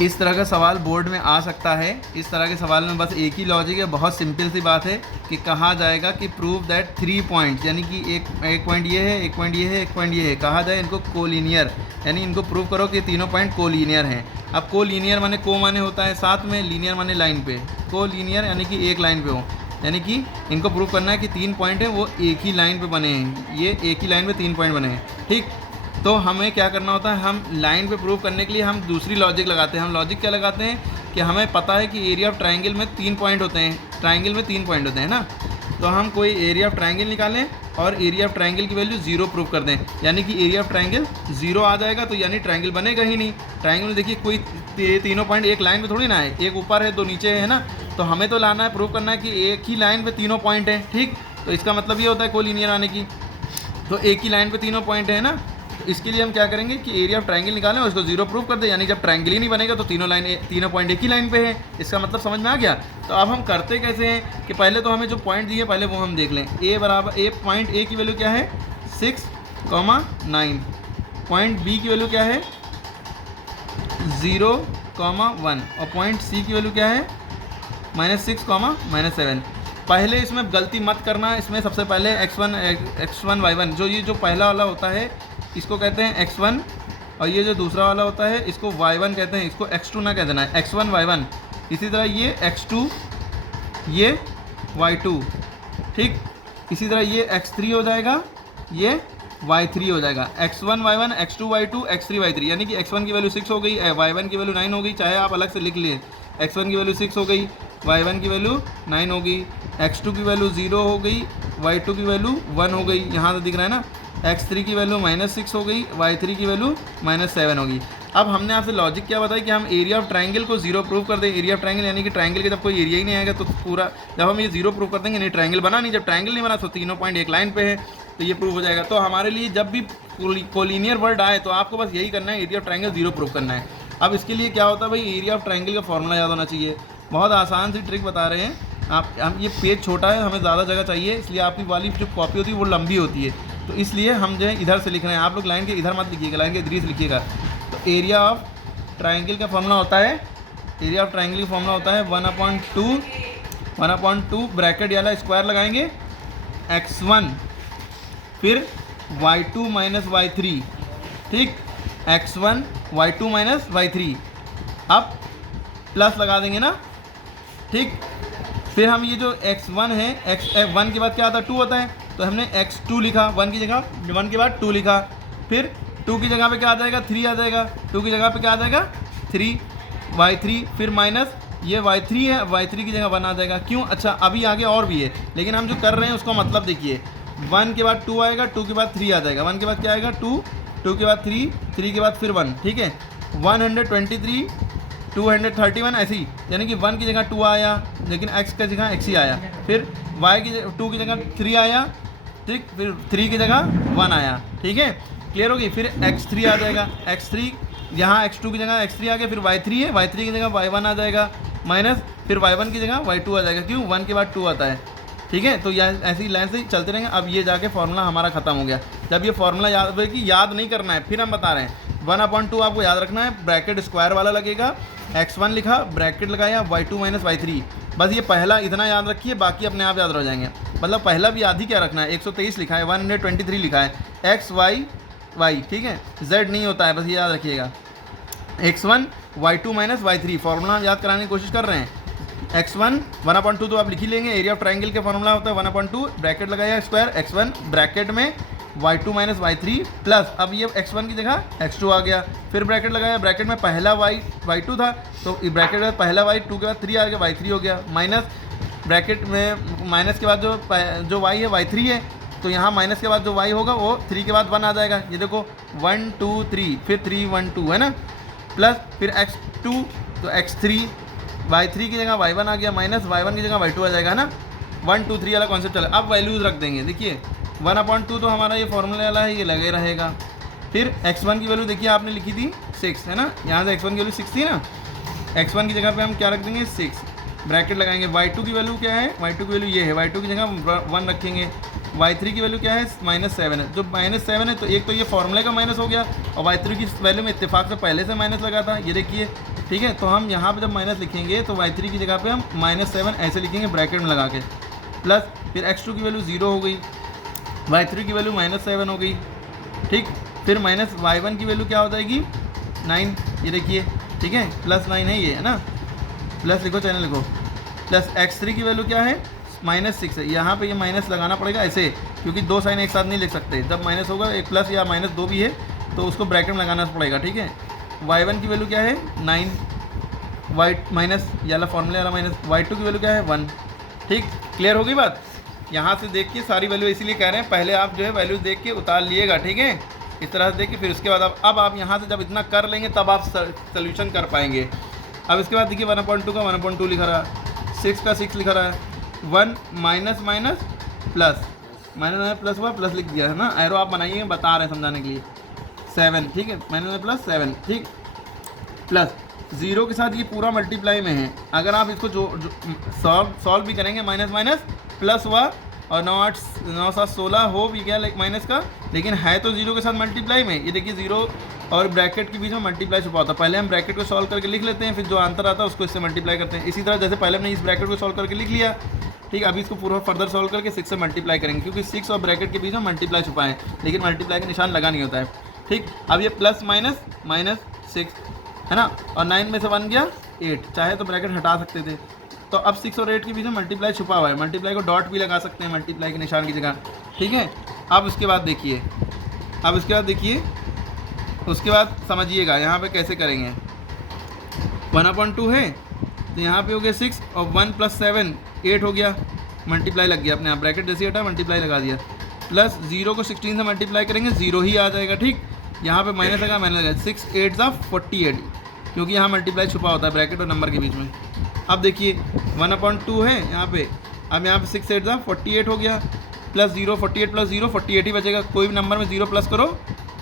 इस तरह का सवाल बोर्ड में आ सकता है। इस तरह के सवाल में बस एक ही लॉजिक है, बहुत सिंपल सी बात है कि कहा जाएगा कि प्रूव दैट 3 पॉइंट्स, यानी कि एक पॉइंट ये है, एक पॉइंट ये है, एक पॉइंट ये है, कहा जाए इनको कोलिनियर, यानी इनको प्रूव करो कि तीनों पॉइंट कोलिनियर हैं। अब कोलिनियर माने को माने होता है साथ में, लीनियर माने लाइन पे, कोलिनियर यानी कि एक लाइन पे हो, यानी कि इनको प्रूव करना है कि 3 पॉइंट है वो एक ही लाइन पे बने हैं, ये एक ही लाइन पे 3 पॉइंट बने हैं। ठीक, तो हमें क्या करना होता है, हम लाइन पे प्रूव करने के लिए हम दूसरी लॉजिक लगाते हैं। हम लॉजिक क्या लगाते हैं कि हमें पता है कि एरिया ऑफ ट्रायंगल में 3 पॉइंट होते हैं, ट्रायंगल में 3 पॉइंट होते हैं ना, तो हम कोई एरिया ऑफ ट्रायंगल निकालें और एरिया ऑफ ट्रायंगल की वैल्यू 0 प्रूव कर दें, यानी कि एरिया ऑफ ट्रायंगल 0 आ जाएगा, तो यानी ट्रायंगल बनेगा ही नहीं। ट्रायंगल में देखिए कोई तीनों पॉइंट एक लाइन पे थोड़ी ना है, एक ऊपर है 2 नीचे है ना, तो हमें तो लाना है, प्रूव करना है कि एक ही लाइन पे तीनों पॉइंट हैं। ठीक, तो इसका मतलब ये होता है कोलिनियर आने की, तो एक ही लाइन पे तीनों पॉइंट है ना, तो इसके लिए हम क्या करेंगे कि एरिया ऑफ ट्रायंगल निकालें और उसको 0 प्रूव कर दें, यानी जब ट्रायंगल ही नहीं बनेगा तो तीनों पॉइंट एक ही लाइन पे है। इसका मतलब समझ में आ गया। तो अब हम करते कैसे हैं कि पहले तो हमें जो पॉइंट दिए पहले वो हम देख लें। पॉइंट ए की वैल्यू क्या है 6,9, पॉइंट बी की वैल्यू क्या है 0,1 और पॉइंट सी की वैल्यू क्या है -6, -7। पहले इसमें गलती मत करना, इसमें सबसे पहले x1 y1 जो पहला वाला होता है इसको कहते हैं x1, और ये जो दूसरा वाला होता है इसको y1 कहते हैं, इसको x2 ना कह देना है, x1 y1। इसी तरह ये x2, ये y2, ठीक। इसी तरह ये x3 हो जाएगा, ये y3 हो जाएगा, x1 y1, x2 y2, x3 y3, यानी कि x1 की वैल्यू 6 हो गई, y1 की वैल्यू 9 हो गई, चाहे आप अलग से लिख लिए, x1 की वैल्यू 6 हो गई, y1 की वैल्यू 9 हो गई, x2 की वैल्यू 0 हो गई, y2 की वैल्यू 1 हो गई, यहाँ तो दिख रहा है ना, x3 की वैल्यू -6 हो गई, y3 की वैल्यू -7 होगी। अब हमने आपसे लॉजिक क्या बताया कि हम एरिया ऑफ ट्रायंगल को 0 प्रूव कर दें। एरिया ऑफ ट्रायंगल यानी कि ट्रायंगल के जब कोई एरिया ही नहीं आएगा तो पूरा, जब हम ये 0 प्रूव कर देंगे, नहीं ट्रायंगल बना नहीं, जब ट्रायंगल नहीं बना तो तीनों पॉइंट एक लाइन पे है, तो ये प्रूव हो जाएगा। तो हमारे लिए जब भी कोलिनियर वर्ड आए तो आपको बस यही करना है, एरिया ऑफ ट्रायंगल 0 प्रूव करना है। अब इसके लिए क्या होता है भाई, एरिया ऑफ ट्रायंगल का फॉर्मूला याद होना चाहिए। बहुत आसान सी ट्रिक बता रहे हैं आप। हम ये पेज छोटा है, हमें ज़्यादा जगह चाहिए, इसलिए आपकी वाली जो कॉपी होती है वो लंबी होती है, तो इसलिए हम जो है इधर से लिख रहे हैं। आप लोग लाइन के इधर मत लिखिएगा, लाइन के इधर से लिखिएगा। तो एरिया ऑफ ट्रायंगल का फॉर्मूला होता है, एरिया ऑफ ट्रायंगल का फॉर्मूला होता है 1/2 ब्रैकेट वाला स्क्वायर लगाएंगे x1, फिर y2 - y3, ठीक, x1 y2 - y3, अब प्लस लगा देंगे ना, ठीक। फिर हम ये जो x1 है, x1 के बाद क्या आता है 2 होता है, तो हमने x2 लिखा, 1 की जगह, 1 के बाद 2 लिखा, फिर 2 की जगह पे क्या आ जाएगा 3 आ जाएगा, 2 की जगह पे क्या आ जाएगा 3, y3, फिर माइनस ये y3 है, y3 की जगह 1 आ जाएगा। क्यों? अच्छा अभी आगे और भी है, लेकिन हम जो कर रहे हैं उसका मतलब देखिए, 1 के बाद 2 आएगा, 2 के बाद 3 आ जाएगा, 1 के बाद क्या आएगा 2, 2 के बाद 3, 3 के बाद फिर 1, ठीक है। 123, 231 ऐसे ही, यानी कि 1 की जगह 2 आया, लेकिन x की जगह x ही आया, फिर y की 2 की जगह 3 आया, ठीक, फिर 3 की जगह 1 आया, ठीक है, क्लियर होगी। फिर x3 आ जाएगा, x3 यहाँ x2 की जगह x3 आ गया, फिर y3 है, y3 की जगह y1 आ जाएगा, माइनस फिर y1 की जगह y2 आ जाएगा। क्यों? 1 के बाद 2 आता है, ठीक है। तो यह ऐसी लाइन से चलते रहेंगे। अब ये जाके फॉर्मूला हमारा खत्म हो गया। जब ये फॉर्मूला याद नहीं करना है, फिर हम बता रहे हैं 1/2 आपको याद रखना है, ब्रैकेट स्क्वायर वाला लगेगा, x1 लिखा, ब्रैकेट लगाया, y2 - y3, बस ये पहला इतना याद रखिए, बाकी अपने आप याद रह जाएंगे। मतलब पहला भी याद ही क्या रखना है, 123 लिखा है, 123 लिखा है, x y y, ठीक है, z नहीं होता है, बस ये याद रखिएगा। x1 y2 - y3 फॉर्मूला हम याद कराने की कोशिश कर रहे हैं। x1 1/2 तो आप लिख ही लेंगे, एरिया ऑफ ट्रायंगल का फॉर्मूला होता है 1/2, ब्रैकेट लगाया स्क्वायर, x1 ब्रैकेट में y2 - y3 प्लस, अब ये x1 की जगह x2 आ गया, फिर ब्रैकेट लगाया, ब्रैकेट में पहला y2 था, तो ब्रैकेट में पहला y, 2 के बाद 3 आ गया, y3 हो गया, माइनस ब्रैकेट में माइनस के बाद जो y है y3 है, तो यहाँ माइनस के बाद जो y होगा वो 3 के बाद 1 आ जाएगा। ये देखो 1 2 3, फिर 3 1 2 है ना, प्लस फिर x2, तो x3, y3 की जगह y1 आ गया, माइनस y1 की जगह y2 आ जाएगा, है ना। 1 2 3 वाला कॉन्सेप्ट चला। अब वैल्यूज़ रख देंगे, देखिए 1/2 तो हमारा ये फॉर्मूला वाला है, ये लगे रहेगा। फिर x1 की वैल्यू देखिए आपने लिखी थी 6, है ना, यहाँ से x1 की वैल्यू 6 थी ना, x1 की जगह पे हम क्या रख देंगे 6, ब्रैकेट लगाएंगे। y2 की वैल्यू क्या है, y2 की वैल्यू ये है, y2 की जगह 1 रखेंगे। y3 की वैल्यू क्या है -7 है, जो -7 है, तो एक तो ये फॉर्मूले का माइनस हो गया, और y3 की वैल्यू में इत्तेफाक से पहले से माइनस लगा था, ये देखिए ठीक है। तो हम यहाँ पे जब माइनस लिखेंगे तो y3 की जगह पे हम -7 ऐसे लिखेंगे ब्रैकेट में लगा के, प्लस फिर x2 की वैल्यू 0 हो गई, y3 की वैल्यू -7 हो गई, ठीक। फिर माइनस y1 की वैल्यू क्या हो जाएगी 9, ये देखिए, ठीक है, +9 है ये, है ना, प्लस लिखो चाहे लिखो, प्लस x3 की वैल्यू क्या है -6 है। यहाँ पे ये माइनस लगाना पड़ेगा ऐसे, क्योंकि दो साइन एक साथ नहीं लिख सकते, जब माइनस होगा एक प्लस या -2 भी है तो उसको ब्रैकेट में लगाना पड़ेगा, ठीक है। y1 की वैल्यू क्या है 9, y माइनस ये वाला फॉर्मूले वाला माइनस, y2 की वैल्यू क्या है 1, ठीक। क्लियर होगी बात। यहाँ से देख के सारी वैल्यू इसीलिए कह रहे हैं पहले आप जो है वैल्यू देख के उतार लिएगा, ठीक है, इस तरह से देख के फिर उसके बाद अब आप यहाँ से जब इतना कर लेंगे तब आप सोल्यूशन कर पाएंगे। अब इसके बाद देखिए 1/2 का 1/2 लिखा रहा है, 6 का 6 लिखा रहा है, 1 minus minus plus, minus plus हुआ, प्लस लिख दिया है ना, एरो आप बनाइए, बता रहे हैं समझाने के लिए, 7, ठीक है, माइनस प्लस 7, ठीक, प्लस 0 के साथ ये पूरा मल्टीप्लाई में है। अगर आप इसको जो सॉल्व भी करेंगे माइनस माइनस प्लस हुआ, और 9 8 9 7 16 हो भी गया माइनस का, लेकिन है तो 0 के साथ मल्टीप्लाई में। ये देखिए 0 और ब्रैकेट के बीच में मल्टीप्लाई छुपा होता है, पहले हम ब्रैकेट को सॉल्व करके लिख लेते हैं, फिर जो आंसर आता है उसको इससे मल्टीप्लाई करते हैं। इसी तरह जैसे पहले हमने इस ब्रैकेट को सॉल्व करके लिख लिया, ठीक, अभी इसको पूरा फर्दर सॉल्व करके 6 से मल्टीप्लाई करेंगे, क्योंकि 6 और ब्रैकेट के बीच में मल्टीप्लाई छुपा है, लेकिन मल्टीप्लाई का निशान लगा नहीं होता है, ठीक। अब ये प्लस माइनस -6 है ना, और 9 में से 1 गया 8, चाहे तो ब्रैकेट हटा सकते थे। तो अब 6 और 8 के बीच में मल्टीप्लाई छुपा हुआ है, मल्टीप्लाई को डॉट भी लगा सकते हैं मल्टीप्लाई के निशान की जगह, ठीक है। अब उसके बाद देखिए, उसके बाद समझिएगा यहाँ पे कैसे करेंगे। 1/2 है तो यहाँ पे हो गया 6, और 1 + 7 8 हो गया, मल्टीप्लाई लग गया अपने आप, ब्रैकेट जैसे हटा मल्टीप्लाई लगा दिया, प्लस 0 को 16 से मल्टीप्लाई करेंगे 0 ही आ जाएगा, ठीक। यहाँ पे माइनस लगा, 6 8 = 48, क्योंकि यहाँ मल्टीप्लाई छुपा होता है ब्रैकेट और नंबर के बीच में। अब देखिए 1/2 है यहाँ पे, अब यहाँ पे 6 8 = 48 हो गया, प्लस 0, 48 + 0 48 ही बचेगा। कोई भी नंबर में 0 प्लस करो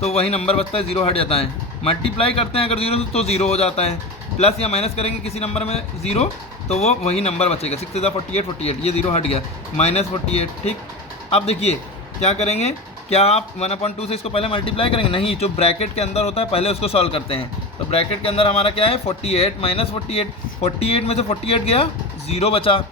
तो वही नंबर बचता है, 0 हट जाता है। मल्टीप्लाई करते हैं अगर 0 से तो 0 हो जाता है, प्लस या माइनस करेंगे किसी नंबर में 0 तो वो वही नंबर बचेगा। 6 × 48 48, ये 0 हट गया, -48, ठीक। अब देखिए क्या करेंगे, क्या आप 1/2 से इसको पहले मल्टीप्लाई करेंगे? नहीं, जो ब्रैकेट के अंदर होता है पहले उसको सॉल्व करते हैं। तो ब्रैकेट के अंदर हमारा क्या है 48 -48, 48 में से 48 गया 0 बचा,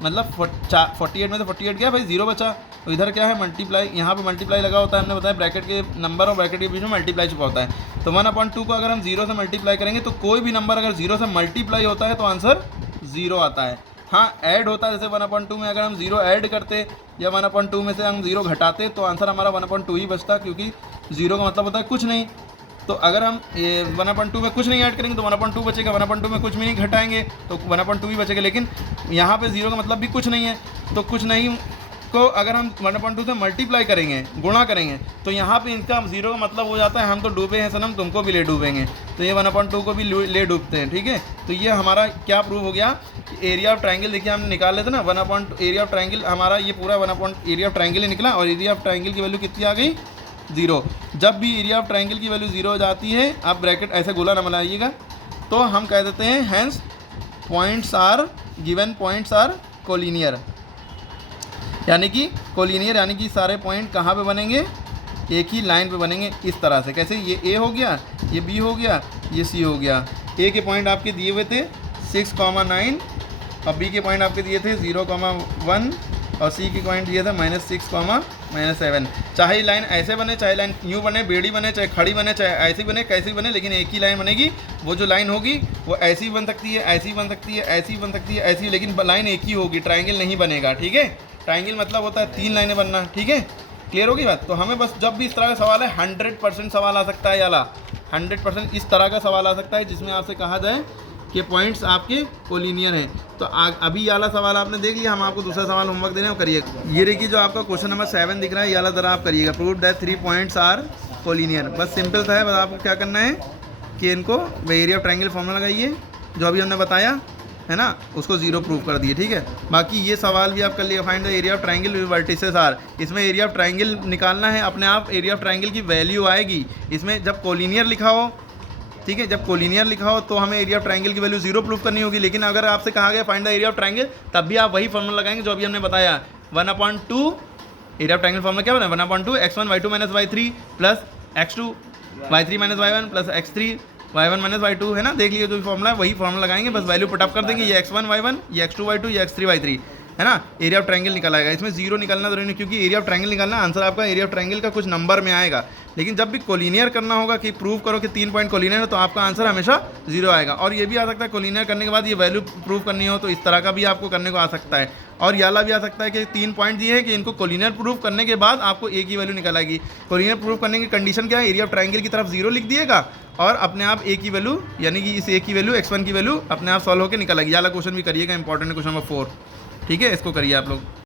मतलब 48 में से 48 गया भाई 0 बचा। तो इधर क्या है मल्टीप्लाई, यहाँ पे मल्टीप्लाई लगा होता है, हमने बताया ब्रैकेट के नंबर और ब्रैकेट के बीच में मल्टीप्लाई छुपा होता है। तो 1/2 को अगर हम 0 से मल्टीप्लाई करेंगे तो कोई भी नंबर अगर 0 से मल्टीप्लाई होता है तो आंसर 0 आता है। हाँ, ऐड होता है, जैसे 1/2 में अगर हम 0 ऐड करते या 1/2 में से हम 0 घटाते तो आंसर हमारा 1/2 ही बचता, क्योंकि 0 का मतलब होता है कुछ नहीं। तो अगर हम 1/2 में कुछ नहीं ऐड करेंगे तो 1/2 बचेगा, 1/2 में कुछ भी नहीं घटाएंगे तो 1/2 ही बचेगा। लेकिन यहाँ पे 0 का मतलब भी कुछ नहीं है, तो कुछ नहीं को अगर हम 1/2 से मल्टीप्लाई करेंगे, गुणा करेंगे, तो यहाँ पे इनका 0 का मतलब हो जाता है हम तो डूबे हैं सनम, तुमको भी ले डूबेंगे। तो ये 1/2 को भी ले डूबते हैं, ठीक है। तो ये हमारा क्या प्रूव हो गया, एरिया ऑफ ट्राइंगल देखिए हमने निकाल लेते ना, एरिया ऑफ ट्राइंगल हमारा ये पूरा एरिया ऑफ ट्राइंगल ही निकला, और एरिया ऑफ ट्राइंगल की वैल्यू कितनी आ गई 0। जब भी एरिया ऑफ ट्राइंगल की वैल्यू 0 हो जाती है, आप ब्रैकेट ऐसे गोला न बनाइएगा, तो हम कह देते हैं hence points are given, points are collinear, यानी कि कोलिनियर, यानी कि सारे पॉइंट कहाँ पे बनेंगे, एक ही लाइन पे बनेंगे इस तरह से। कैसे, ये ए हो गया, ये बी हो गया, ये सी हो गया। ए के पॉइंट आपके दिए हुए थे 6,9 और बी के पॉइंट आपके दिए थे 0,1 और सी की पॉइंट दिया था -6, -7। चाहे लाइन ऐसे बने, चाहे लाइन यूँ बने, बेड़ी बने, चाहे खड़ी बने, चाहे ऐसी बने, कैसी बने, लेकिन एक ही लाइन बनेगी। वो जो लाइन होगी वो ऐसी बन सकती है, ऐसी बन सकती है, ऐसी बन सकती है, ऐसी, लेकिन लाइन एक ही होगी, ट्राइंगल नहीं बनेगा, ठीक है। ट्राइंगल मतलब होता है 3 लाइनें बनना, ठीक है। क्लियर होगी बात। तो हमें बस जब भी इस तरह का सवाल है 100% सवाल आ सकता है, याला 100% इस तरह का सवाल आ सकता है जिसमें आपसे कहा जाए कि पॉइंट्स आपके कोलिनियर हैं। तो अभी ये वाला सवाल आपने देख लिया, हम आपको दूसरा सवाल होमवर्क दे रहे हैं, करिए। ये देखिए जो आपका क्वेश्चन नंबर 7 दिख रहा है, ये वाला ज़रा आप करिएगा, prove that 3 points are collinear. बस सिंपल सा है, बस आपको क्या करना है कि इनको एरिया ऑफ ट्रायंगल फॉर्मूला लगाइए, जो अभी हमने बताया है ना, उसको 0 प्रूव कर दिए, ठीक है। बाकी ये सवाल भी आप कर लिए, find the area of triangle with vertices are. इसमें एरिया ऑफ ट्रायंगल निकालना है, अपने आप एरिया ऑफ ट्रायंगल की वैल्यू आएगी इसमें जब कोलिनियर लिखा हो, ठीक है। जब कोलिनियर लिखा हो तो हमें एरिया ऑफ ट्रायंगल की वैल्यू 0 प्रूव करनी होगी। लेकिन अगर आपसे कहा गया find the area of triangle, तब भी आप वही फॉर्मूला लगाएंगे जो अभी हमने बताया, 1/2 एरिया ऑफ ट्रायंगल फॉर्मूला क्या बना, 1/2 x1 y2 - y3 plus x2 y3 - y1 plus x3 y1 minus y2 है ना, देख लीजिए जो फॉर्मूला है वही फॉर्मूला लगाएंगे, बस वैल्यू पुटअप कर देंगे, ये x1 y1, ये x2 y2, ये x3 y3 है ना। एरिया ऑफ ट्रायंगल निकल आएगा, इसमें जीरो निकलना जरूरी नहीं, क्योंकि एरिया ऑफ ट्रायंगल निकालना आंसर आपका एरिया ऑफ ट्रायंगल का कुछ नंबर में आएगा, लेकिन जब भी कोलिनियर करना होगा कि प्रूव करो कि 3 पॉइंट कोलिनियर है, तो आपका आंसर हमेशा जीरो आएगा। और ये भी आ सकता है कोलिनियर करने के बाद ये वैल्यू प्रूव करनी हो तो इस तरह का भी आपको करने को आ सकता है, और याला भी आ सकता है कि 3 पॉइंट दिए हैं कि इनको कोलिनियर प्रूव करने के बाद आपको ए की वैल्यू निकल आएगी। कोलिनियर प्रूव करने की कंडीशन क्या है, एरिया ऑफ ट्रायंगल की तरफ जीरो लिख दिएगा और अपने आप ए की वैल्यू, यानी कि इस ए की वैल्यू x1 की वैल्यू अपने आप सॉल्व होकर निकल आएगी। याला क्वेश्चन भी करिएगा, इंपॉर्टेंट क्वेश्चन नंबर 4, ठीक है, इसको करिए आप लोग।